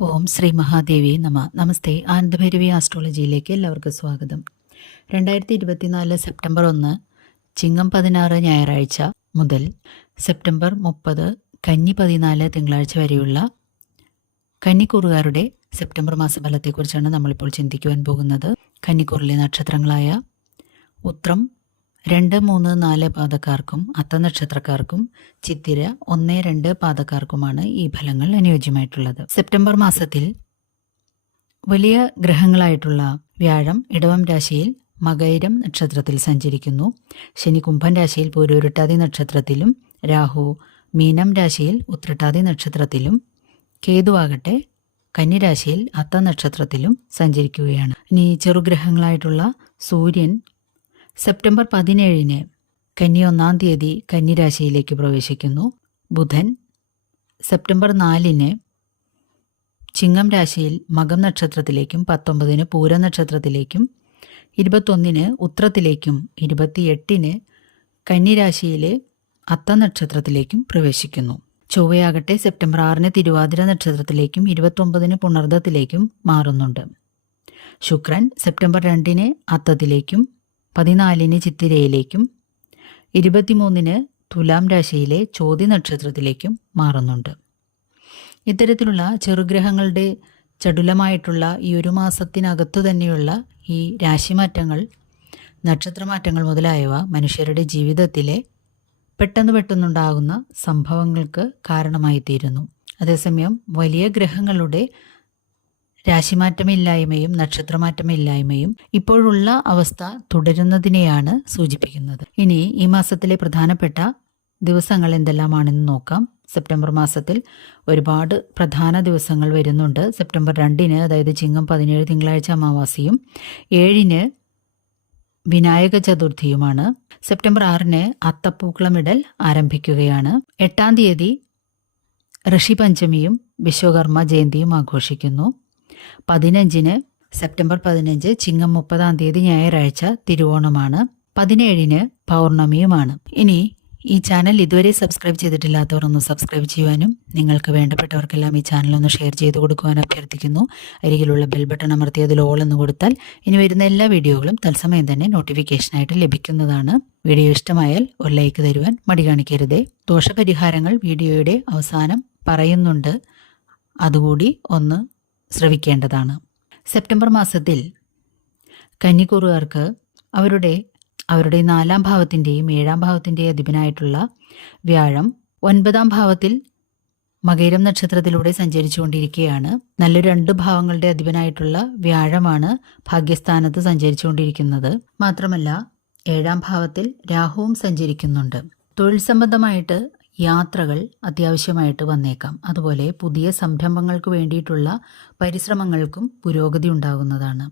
ഓം ശ്രീ മഹാദേവി നമ. നമസ്തേ. ആനന്ദഭൈരവി ആസ്ട്രോളജിയിലേക്ക് എല്ലാവർക്കും സ്വാഗതം. രണ്ടായിരത്തി ഇരുപത്തിനാല് സെപ്റ്റംബർ ഒന്ന് ചിങ്ങം പതിനാറ് ഞായറാഴ്ച മുതൽ സെപ്റ്റംബർ മുപ്പത് കന്നി പതിനാല് തിങ്കളാഴ്ച വരെയുള്ള കന്നിക്കൂറുകാരുടെ സെപ്റ്റംബർ മാസ മാസഫലത്തെക്കുറിച്ചാണ് നമ്മളിപ്പോൾ ചിന്തിക്കുവാൻ പോകുന്നത്. കന്നിക്കൂറിലെ നക്ഷത്രങ്ങളായ ഉത്രം രണ്ട് മൂന്ന് നാല് പാദക്കാർക്കും അത്ത നക്ഷത്രക്കാർക്കും ചിത്തിര ഒന്ന് രണ്ട് പാദക്കാർക്കുമാണ് ഈ ഫലങ്ങൾ അനുയോജ്യമായിട്ടുള്ളത്. സെപ്റ്റംബർ മാസത്തിൽ വലിയ ഗ്രഹങ്ങളായിട്ടുള്ള വ്യാഴം ഇടവം രാശിയിൽ മകൈരം നക്ഷത്രത്തിൽ സഞ്ചരിക്കുന്നു. ശനി കുംഭൻ രാശിയിൽ പൂരൂരുട്ടാതി നക്ഷത്രത്തിലും രാഹു മീനം രാശിയിൽ ഉത്രട്ടാതി നക്ഷത്രത്തിലും കേതുവാകട്ടെ കന്നിരാശിയിൽ അത്ത നക്ഷത്രത്തിലും സഞ്ചരിക്കുകയാണ്. ഇനി ചെറുഗ്രഹങ്ങളായിട്ടുള്ള സൂര്യൻ സെപ്റ്റംബർ പതിനേഴിന് കന്നി ഒന്നാം തീയതി കന്നിരാശിയിലേക്ക് പ്രവേശിക്കുന്നു. ബുധൻ സെപ്റ്റംബർ നാലിന് ചിങ്ങം രാശിയിൽ മകം നക്ഷത്രത്തിലേക്കും പത്തൊമ്പതിന് പൂര നക്ഷത്രത്തിലേക്കും ഇരുപത്തൊന്നിന് ഉത്രത്തിലേക്കും ഇരുപത്തിയെട്ടിന് കന്നിരാശിയിലെ അത്ത നക്ഷത്രത്തിലേക്കും പ്രവേശിക്കുന്നു. ചൊവ്വയാകട്ടെ സെപ്റ്റംബർ ആറിന് തിരുവാതിര നക്ഷത്രത്തിലേക്കും ഇരുപത്തൊമ്പതിന് പുണർദത്തിലേക്കും മാറുന്നുണ്ട്. ശുക്രൻ സെപ്റ്റംബർ രണ്ടിന് അത്തത്തിലേക്കും പതിനാലിന് ചിത്തിരയിലേക്കും ഇരുപത്തിമൂന്നിന് തുലാം രാശിയിലെ ചോദ്യ നക്ഷത്രത്തിലേക്കും മാറുന്നുണ്ട്. ഇത്തരത്തിലുള്ള ചെറുഗ്രഹങ്ങളുടെ ചടുലമായിട്ടുള്ള ഈ ഒരു മാസത്തിനകത്തു തന്നെയുള്ള ഈ രാശിമാറ്റങ്ങൾ നക്ഷത്രമാറ്റങ്ങൾ മുതലായവ മനുഷ്യരുടെ ജീവിതത്തിലെ പെട്ടെന്ന് പെട്ടെന്നുണ്ടാകുന്ന സംഭവങ്ങൾക്ക് കാരണമായി തീരുന്നു അതേസമയം വലിയ ഗ്രഹങ്ങളുടെ രാശിമാറ്റമില്ലായ്മയും നക്ഷത്രമാറ്റമില്ലായ്മയും ഇപ്പോഴുള്ള അവസ്ഥ തുടരുന്നതിനെയാണ് സൂചിപ്പിക്കുന്നത്. ഇനി ഈ മാസത്തിലെ പ്രധാനപ്പെട്ട ദിവസങ്ങൾ എന്തെല്ലാമാണെന്ന് നോക്കാം. സെപ്റ്റംബർ മാസത്തിൽ ഒരുപാട് പ്രധാന ദിവസങ്ങൾ വരുന്നുണ്ട്. സെപ്റ്റംബർ രണ്ടിന് അതായത് ചിങ്ങം പതിനേഴ് തിങ്കളാഴ്ച അമാവാസിയും ഏഴിന് വിനായക ചതുർത്ഥിയുമാണ്. സെപ്റ്റംബർ ആറിന് അത്തപ്പൂക്കളമിടൽ ആരംഭിക്കുകയാണ്. എട്ടാം തീയതി ഋഷി പഞ്ചമിയും വിശ്വകർമ്മ ജയന്തിയും ആഘോഷിക്കുന്നു. പതിനഞ്ചിന് സെപ്റ്റംബർ പതിനഞ്ച് ചിങ്ങം മുപ്പതാം തീയതി ഞായറാഴ്ച തിരുവോണമാണ്. പതിനേഴിന് പൗർണമിയുമാണ്. ഇനി ഈ ചാനൽ ഇതുവരെ സബ്സ്ക്രൈബ് ചെയ്തിട്ടില്ലാത്തവർ ഒന്ന് സബ്സ്ക്രൈബ് ചെയ്യുവാനും നിങ്ങൾക്ക് വേണ്ടപ്പെട്ടവർക്കെല്ലാം ഈ ചാനൽ ഒന്ന് ഷെയർ ചെയ്ത് കൊടുക്കുവാൻ അഭ്യർത്ഥിക്കുന്നു. അരികിലുള്ള ബെൽ ബട്ടൺ അമർത്തി അതിൽ ഓൾ എന്ന് കൊടുത്താൽ ഇനി വരുന്ന എല്ലാ വീഡിയോകളും തത്സമയം തന്നെ നോട്ടിഫിക്കേഷനായിട്ട് ലഭിക്കുന്നതാണ്. വീഡിയോ ഇഷ്ടമായാൽ ഒരു ലൈക്ക് തരുവാൻ മടി കാണിക്കരുതേ. ദോഷപരിഹാരങ്ങൾ വീഡിയോയുടെ അവസാനം പറയുന്നുണ്ട്. അതുകൂടി ഒന്ന് ശ്രവിക്കേണ്ടതാണ്. സെപ്റ്റംബർ മാസത്തിൽ കന്നിക്കൂറുകാർക്ക് അവരുടെ അവരുടെ നാലാം ഭാവത്തിന്റെയും ഏഴാം ഭാവത്തിന്റെയും അധിപനായിട്ടുള്ള വ്യാഴം ഒൻപതാം ഭാവത്തിൽ മകേരം നക്ഷത്രത്തിലൂടെ സഞ്ചരിച്ചുകൊണ്ടിരിക്കുകയാണ്. നല്ല രണ്ട് ഭാവങ്ങളുടെ അധിപനായിട്ടുള്ള വ്യാഴമാണ് ഭാഗ്യസ്ഥാനത്ത് സഞ്ചരിച്ചുകൊണ്ടിരിക്കുന്നത്. മാത്രമല്ല ഏഴാം ഭാവത്തിൽ രാഹുവും സഞ്ചരിക്കുന്നുണ്ട്. തൊഴിൽ സംബന്ധമായിട്ട് യാത്രകൾ അത്യാവശ്യമായിട്ട് വന്നേക്കാം. അതുപോലെ പുതിയ സംരംഭങ്ങൾക്ക് വേണ്ടിയിട്ടുള്ള പരിശ്രമങ്ങൾക്കും പുരോഗതി ഉണ്ടാകുന്നതാണ്.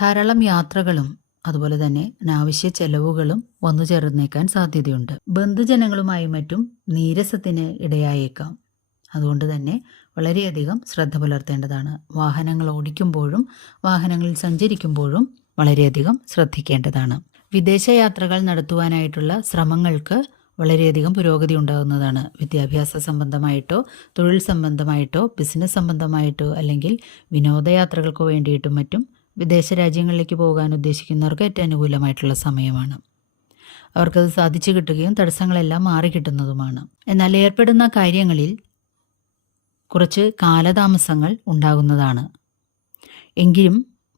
ധാരാളം യാത്രകളും അതുപോലെ തന്നെ അനാവശ്യ ചെലവുകളും വന്നു ചേർന്നേക്കാൻ സാധ്യതയുണ്ട്. ബന്ധുജനങ്ങളുമായി മറ്റും നീരസത്തിന് ഇടയായേക്കാം. അതുകൊണ്ട് തന്നെ വളരെയധികം ശ്രദ്ധ പുലർത്തേണ്ടതാണ്. വാഹനങ്ങൾ ഓടിക്കുമ്പോഴും വാഹനങ്ങളിൽ സഞ്ചരിക്കുമ്പോഴും വളരെയധികം ശ്രദ്ധിക്കേണ്ടതാണ്. വിദേശയാത്രകൾ നടത്തുവാനായിട്ടുള്ള ശ്രമങ്ങൾക്ക് വളരെയധികം പുരോഗതി ഉണ്ടാകുന്നതാണ്. വിദ്യാഭ്യാസ സംബന്ധമായിട്ടോ തൊഴിൽ സംബന്ധമായിട്ടോ ബിസിനസ് സംബന്ധമായിട്ടോ അല്ലെങ്കിൽ വിനോദയാത്രകൾക്കോ വേണ്ടിയിട്ടും മറ്റും വിദേശ രാജ്യങ്ങളിലേക്ക് പോകാൻ ഉദ്ദേശിക്കുന്നവർക്ക് ഏറ്റവും അനുകൂലമായിട്ടുള്ള സമയമാണ്. അവർക്കത് സാധിച്ചു കിട്ടുകയും തടസ്സങ്ങളെല്ലാം മാറിക്കിട്ടുന്നതുമാണ് എന്നാൽ ഏർപ്പെടുന്ന കാര്യങ്ങളിൽ കുറച്ച് കാലതാമസങ്ങൾ ഉണ്ടാകുന്നതാണ്. എങ്കിലും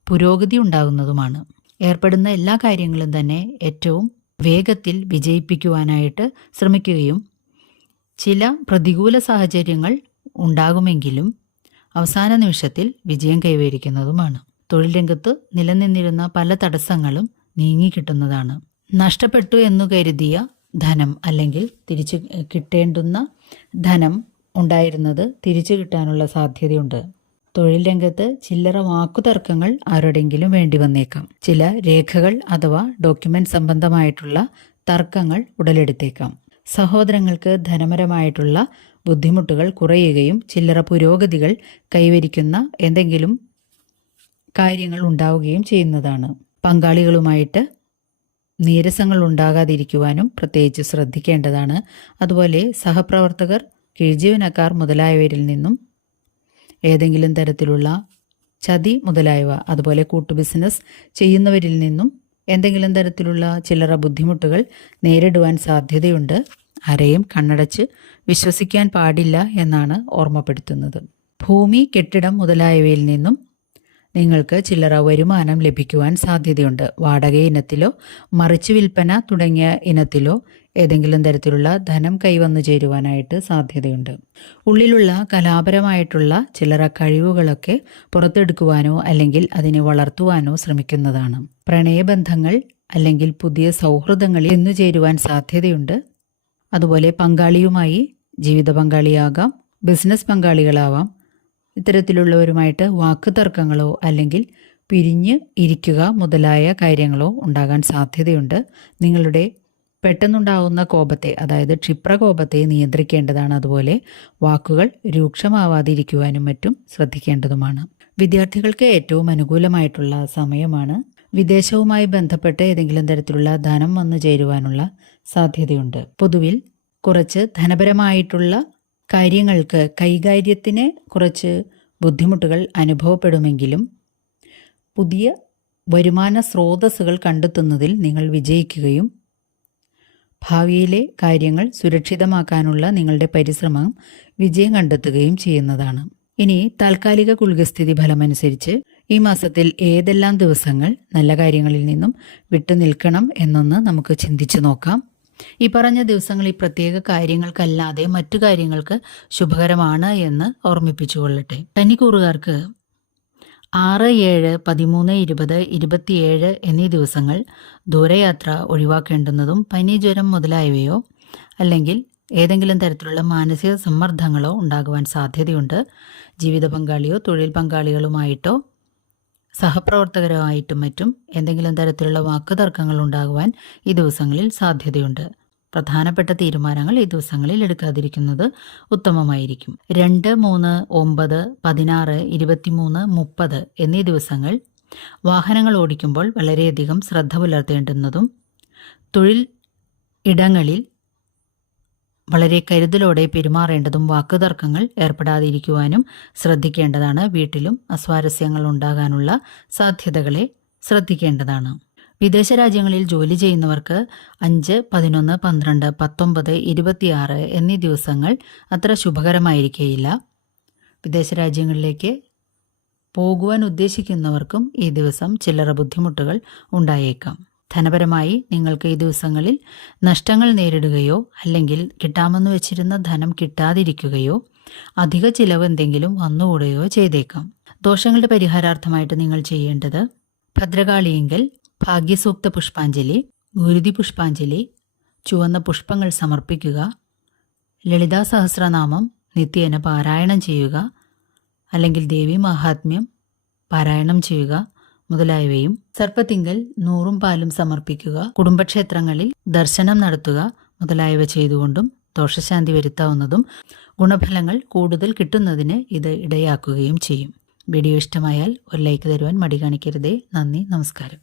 പുരോഗതി ഉണ്ടാകുന്നതുമാണ്. ഏർപ്പെടുന്ന എല്ലാ കാര്യങ്ങളും തന്നെ ഏറ്റവും വേഗത്തിൽ വിജയിപ്പിക്കുവാനായിട്ട് ശ്രമിക്കുകയും ചില പ്രതികൂല സാഹചര്യങ്ങൾ ഉണ്ടാകുമെങ്കിലും അവസാന നിമിഷത്തിൽ വിജയം കൈവരിക്കുന്നതുമാണ്. തൊഴിൽ രംഗത്ത് നിലനിന്നിരുന്ന പല തടസ്സങ്ങളും നീങ്ങിക്കിട്ടുന്നതാണ് നഷ്ടപ്പെട്ടു എന്നു കരുതിയ ധനം അല്ലെങ്കിൽ തിരിച്ചു കിട്ടേണ്ടുന്ന ധനം ഉണ്ടായിരുന്നത് തിരിച്ചു കിട്ടാനുള്ള സാധ്യതയുണ്ട്. തൊഴിൽ രംഗത്ത് ചില്ലറ വാക്കുതർക്കങ്ങൾ ആരുടെങ്കിലും വേണ്ടി വന്നേക്കാം. ചില രേഖകൾ അഥവാ ഡോക്യുമെന്റ് സംബന്ധമായിട്ടുള്ള തർക്കങ്ങൾ ഉടലെടുത്തേക്കാം. സഹോദരങ്ങൾക്ക് ധനപരമായിട്ടുള്ള ബുദ്ധിമുട്ടുകൾ കുറയുകയും ചില്ലറ പുരോഗതികൾ കൈവരിക്കുന്ന എന്തെങ്കിലും കാര്യങ്ങൾ ഉണ്ടാവുകയും ചെയ്യുന്നതാണ്. പങ്കാളികളുമായിട്ട് നീരസങ്ങൾ ഉണ്ടാകാതിരിക്കുവാനും പ്രത്യേകിച്ച് ശ്രദ്ധിക്കേണ്ടതാണ്. അതുപോലെ സഹപ്രവർത്തകർ കീഴ്ജീവനക്കാർ മുതലായവരിൽ നിന്നും ഏതെങ്കിലും തരത്തിലുള്ള ചതി മുതലായവ അതുപോലെ കൂട്ടു ബിസിനസ് ചെയ്യുന്നവരിൽ നിന്നും എന്തെങ്കിലും തരത്തിലുള്ള ചില്ലറ ബുദ്ധിമുട്ടുകൾ നേരിടുവാൻ സാധ്യതയുണ്ട്. ആരെയും കണ്ണടച്ച് വിശ്വസിക്കാൻ പാടില്ല എന്നാണ് ഓർമ്മപ്പെടുത്തുന്നത്. ഭൂമി കെട്ടിടം മുതലായവയിൽ നിന്നും നിങ്ങൾക്ക് ചില്ലറ വരുമാനം ലഭിക്കുവാൻ സാധ്യതയുണ്ട്. വാടക ഇനത്തിലോ മറിച്ച് വിൽപ്പന തുടങ്ങിയ ഇനത്തിലോ ഏതെങ്കിലും തരത്തിലുള്ള ധനം കൈവന്നു ചേരുവാനായിട്ട് സാധ്യതയുണ്ട്. ഉള്ളിലുള്ള കലാപരമായിട്ടുള്ള ചില്ലറ കഴിവുകളൊക്കെ പുറത്തെടുക്കുവാനോ അല്ലെങ്കിൽ അതിനെ വളർത്തുവാനോ ശ്രമിക്കുന്നതാണ്. പ്രണയബന്ധങ്ങൾ അല്ലെങ്കിൽ പുതിയ സൗഹൃദങ്ങളിൽ എന്നു ചേരുവാൻ സാധ്യതയുണ്ട്. അതുപോലെ പങ്കാളിയുമായി ജീവിത പങ്കാളിയാകാം ബിസിനസ് പങ്കാളികളാവാം ഇത്തരത്തിലുള്ളവരുമായിട്ട് വാക്കുതർക്കങ്ങളോ അല്ലെങ്കിൽ പിരിഞ്ഞ് ഇരിക്കുക മുതലായ കാര്യങ്ങളോ ഉണ്ടാകാൻ സാധ്യതയുണ്ട്. നിങ്ങളുടെ പെട്ടെന്നുണ്ടാവുന്ന കോപത്തെ അതായത് ക്ഷിപ്രകോപത്തെ നിയന്ത്രിക്കേണ്ടതാണ്. അതുപോലെ വാക്കുകൾ രൂക്ഷമാവാതിരിക്കുവാനും മറ്റും ശ്രദ്ധിക്കേണ്ടതുമാണ്. വിദ്യാർത്ഥികൾക്ക് ഏറ്റവും അനുകൂലമായിട്ടുള്ള സമയമാണ്. വിദേശവുമായി ബന്ധപ്പെട്ട് ഏതെങ്കിലും തരത്തിലുള്ള ധനം വന്നു ചേരുവാനുള്ള സാധ്യതയുണ്ട്. പൊതുവിൽ കുറച്ച് ധനപരമായിട്ടുള്ള കാര്യങ്ങൾക്ക് കൈകാര്യത്തിന് കുറച്ച് ബുദ്ധിമുട്ടുകൾ അനുഭവപ്പെടുമെങ്കിലും പുതിയ വരുമാന സ്രോതസ്സുകൾ കണ്ടെത്തുന്നതിൽ നിങ്ങൾ വിജയിക്കുകയും ഭാവിയിലെ കാര്യങ്ങൾ സുരക്ഷിതമാക്കാനുള്ള നിങ്ങളുടെ പരിശ്രമം വിജയം കണ്ടെത്തുകയും ചെയ്യുന്നതാണ്. ഇനി താൽക്കാലിക കുൽഗസ്ഥിതി ഫലമനുസരിച്ച് ഈ മാസത്തിൽ ഏതെല്ലാം ദിവസങ്ങൾ നല്ല കാര്യങ്ങളിൽ നിന്നും വിട്ടുനിൽക്കണം എന്നൊന്ന് നമുക്ക് ചിന്തിച്ചു നോക്കാം. ഈ പറഞ്ഞ ദിവസങ്ങൾ ഈ പ്രത്യേക കാര്യങ്ങൾക്കല്ലാതെ മറ്റു കാര്യങ്ങൾക്ക് ശുഭകരമാണ് എന്ന് ഓർമ്മിപ്പിച്ചു കൊള്ളട്ടെ. കന്നിക്കൂറുകാർക്ക് ആറ് ഏഴ് പതിമൂന്ന് ഇരുപത് ഇരുപത്തിയേഴ് എന്നീ ദിവസങ്ങൾ ദൂരയാത്ര ഒഴിവാക്കേണ്ടുന്നതും പനി ജ്വരം മുതലായവയോ അല്ലെങ്കിൽ ഏതെങ്കിലും തരത്തിലുള്ള മാനസിക സമ്മർദ്ദങ്ങളോ ഉണ്ടാകുവാൻ സാധ്യതയുണ്ട്. ജീവിത പങ്കാളിയോ തൊഴിൽ പങ്കാളികളുമായിട്ടോ സഹപ്രവർത്തകരുമായിട്ടും മറ്റും എന്തെങ്കിലും തരത്തിലുള്ള വാക്കുതർക്കങ്ങൾ ഉണ്ടാകുവാൻ ഈ ദിവസങ്ങളിൽ സാധ്യതയുണ്ട്. പ്രധാനപ്പെട്ട തീരുമാനങ്ങൾ ഈ ദിവസങ്ങളിൽ എടുക്കാതിരിക്കുന്നത് ഉത്തമമായിരിക്കും. രണ്ട് മൂന്ന് ഒമ്പത് പതിനാറ് ഇരുപത്തിമൂന്ന് മുപ്പത് എന്നീ ദിവസങ്ങൾ വാഹനങ്ങൾ ഓടിക്കുമ്പോൾ വളരെയധികം ശ്രദ്ധ പുലർത്തേണ്ടുന്നതും തൊഴിൽ ഇടങ്ങളിൽ വളരെ കരുതലോടെ പെരുമാറേണ്ടതും വാക്കുതർക്കങ്ങൾ ഏർപ്പെടാതിരിക്കുവാനും ശ്രദ്ധിക്കേണ്ടതാണ്. വീട്ടിലും അസ്വാരസ്യങ്ങൾ ഉണ്ടാകാനുള്ള സാധ്യതകളെ ശ്രദ്ധിക്കേണ്ടതാണ്. വിദേശ രാജ്യങ്ങളിൽ ജോലി ചെയ്യുന്നവർക്ക് അഞ്ച് പതിനൊന്ന് പന്ത്രണ്ട് പത്തൊമ്പത് ഇരുപത്തിയാറ് എന്നീ ദിവസങ്ങൾ അത്ര ശുഭകരമായിരിക്കേയില്ല. വിദേശ രാജ്യങ്ങളിലേക്ക് പോകുവാൻ ഉദ്ദേശിക്കുന്നവർക്കും ഈ ദിവസം ചില്ലറ ബുദ്ധിമുട്ടുകൾ ഉണ്ടായേക്കാം. ധനപരമായി നിങ്ങൾക്ക് ഈ ദിവസങ്ങളിൽ നഷ്ടങ്ങൾ നേരിടുകയോ അല്ലെങ്കിൽ കിട്ടാമെന്ന് വെച്ചിരുന്ന ധനം കിട്ടാതിരിക്കുകയോ അധിക ചിലവ് എന്തെങ്കിലും വന്നുകൂടുകയോ ചെയ്തേക്കാം. ദോഷങ്ങളുടെ പരിഹാരാർത്ഥമായിട്ട് നിങ്ങൾ ചെയ്യേണ്ടത് ഭദ്രകാളിയെങ്കിൽ ഭാഗ്യസൂക്ത പുഷ്പാഞ്ജലി ഗുരുതി പുഷ്പാഞ്ജലി ചുവന്ന പുഷ്പങ്ങൾ സമർപ്പിക്കുക ലളിതാ സഹസ്രനാമം നിത്യേന പാരായണം ചെയ്യുക അല്ലെങ്കിൽ ദേവി മഹാത്മ്യം പാരായണം ചെയ്യുക മുതലായവയും സർപ്പത്തിങ്കൽ നൂറും പാലും സമർപ്പിക്കുക കുടുംബക്ഷേത്രങ്ങളിൽ ദർശനം നടത്തുക മുതലായവ ചെയ്തുകൊണ്ടും ദോഷശാന്തി വരുത്താവുന്നതും ഗുണഫലങ്ങൾ കൂടുതൽ കിട്ടുന്നതിന് ഇത് ഇടയാക്കുകയും ചെയ്യും. വീഡിയോ ഇഷ്ടമായാൽ ഒരു ലൈക്ക് തരുവാൻ മടി കാണിക്കരുതേ. നന്ദി നമസ്കാരം.